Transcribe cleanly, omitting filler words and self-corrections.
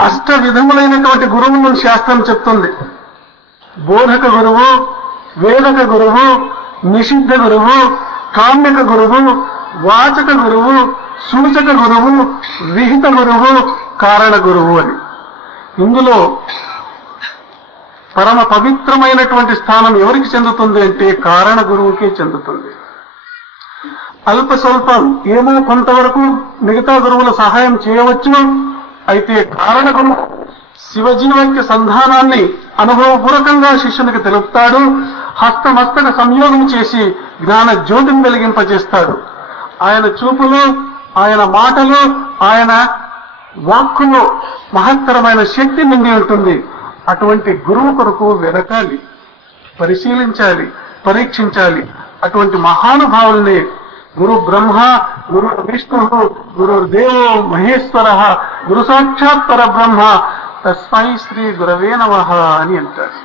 అష్ట విధములైనటువంటి గురువులను శాస్త్రం చెప్తుంది. బోధక గురువు, వేదక గురువు, నిషిద్ధ గురువు, కామ్యక గురువు, వాచక గురువు, సూచక గురువు, విహిత గురువు, కారణ గురువు అని. ఇందులో పరమ పవిత్రమైనటువంటి స్థానం ఎవరికి చెందుతుంది అంటే కారణ గురువుకే చెందుతుంది. అల్ప స్వల్పం ఏమో కొంతవరకు మిగతా గురువుల సహాయం చేయవచ్చు. అయితే కారణ గురువు శివజీవైక్య సంధానాన్ని అనుభవపూర్వకంగా శిష్యునికి తెలుపుతాడు. హస్తమస్తక సంయోగం చేసి జ్ఞాన జ్యోతిని వెలిగింపజేస్తాడు. ఆయన చూపులో, ఆయన మాటలో, ఆయన వాక్కులో మహత్తరమైన శక్తి నిండి ఉంటుంది. అటువంటి గురువు కొరకు వెదకాలి, పరిశీలించాలి, పరీక్షించాలి. అటువంటి మహానుభావుల్ని గురు బ్రహ్మ, గురు విష్ణు, గురుర్దేవో మహేశ్వర, గురు సాక్షాత్ పరబ్రహ్మ, తస్మై శ్రీ గురవే నమః అని అంటారు.